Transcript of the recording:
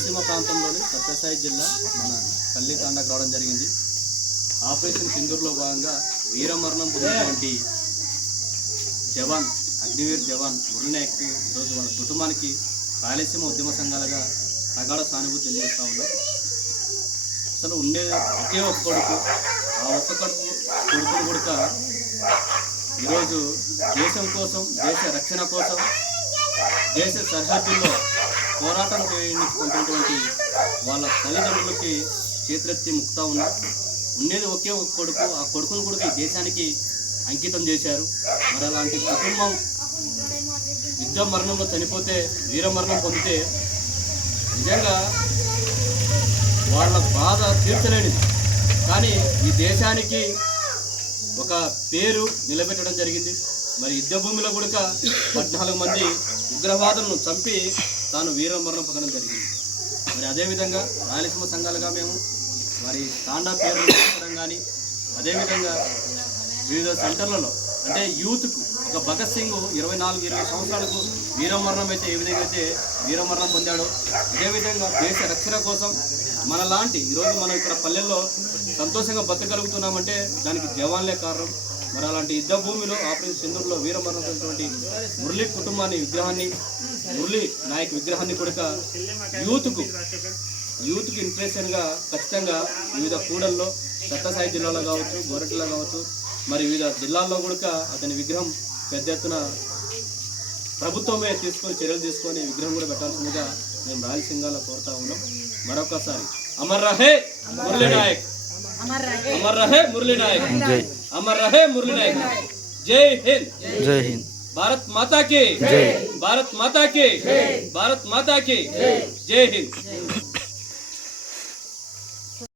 రాయలసీమ ప్రాంతంలోని సత్యసాయి జిల్లా మన కల్లితాండకు రావడం జరిగింది. ఆపరేషన్ సింధూర్లో భాగంగా వీరమరణం పొందినటువంటి జవాన్ అగ్నివీర్ జవాన్ మురళీనాయక్ ఈరోజు వాళ్ళ కుటుంబానికి రాయలసీమ ఉద్యమ సంఘాలుగా ప్రగాఢ సానుభూతి తెలియజేస్తూ ఉన్నాం. అసలు ఉండేది ఒకే ఒక్క కొడుకు, ఆ ఒక్క కొడుకును కొడుక ఈరోజు దేశం కోసం, దేశ రక్షణ కోసం, దేశ సరిహద్దుల్లో పోరాటం చేయించుకుంటున్నటువంటి వాళ్ళ తల్లిదండ్రులకి చేతులెత్తి ముక్తా ఉన్నారు. ఉండేది ఒకే ఒక కొడుకు, ఆ కొడుకును కూడా ఈ దేశానికి అంకితం చేశారు. మరి అలాంటి కుటుంబం యుద్ధ మరణంలో చనిపోతే, వీరమరణం పొందితే నిజంగా వాళ్ళ బాధ తీర్చలేనిది. కానీ ఈ దేశానికి ఒక పేరు నిలబెట్టడం జరిగింది. మరి యుద్ధ భూమిలో కూడా 14 మంది ఉగ్రవాదులను చంపి తాను వీరమరణం పొందడం జరిగింది. మరి అదేవిధంగా రాయలసీమ సంఘాలుగా మేము మరి తాండా పేరు పెట్టడం కానీ, అదేవిధంగా వివిధ సెంటర్లలో అంటే యూత్కు ఒక భగత్ సింగ్ 24-20 సంవత్సరాలకు వీరమరణం అయితే ఏ విధంగా అయితే వీరమరణం పొందాడో, అదేవిధంగా దేశ రక్షణ కోసం మనలాంటి ఈరోజు మనం ఇక్కడ పల్లెల్లో సంతోషంగా బతకగలుగుతున్నామంటే దానికి జవాన్లే కారణం. మరి అలాంటి యుద్ధ భూమిలో ఆపరేషన్ సింధూర్లో వీరమరణం పొందినటువంటి మురళీ కుటుంబాన్ని విగ్రహాన్ని, మురళీ నాయక్ విగ్రహాన్ని కూడా యూత్కి ఇన్స్పిరేషన్గా ఖచ్చితంగా వివిధ కూడల్లో సత్యసాయి జిల్లాలో కావచ్చు, గోరటిలో కావచ్చు, మరి వివిధ జిల్లాల్లో కూడా అతని విగ్రహం పెద్ద ఎత్తున ప్రభుత్వమే చర్యలు తీసుకొని విగ్రహం కూడా పెట్టాల్సిందిగా మేము రాయలసీమలో కోరుతా ఉన్నాం. మరొకసారి అమర్ రహే మురళీ నాయక్, అమర్ రహే మురళీ నాయక్, అమర్ రహే మురళీ నాయక్. జై హింద్, జై హింద్. భారత్ మాతా కి, భారత్ మాతా కి, భారత్ మాతా కి జై హింద్.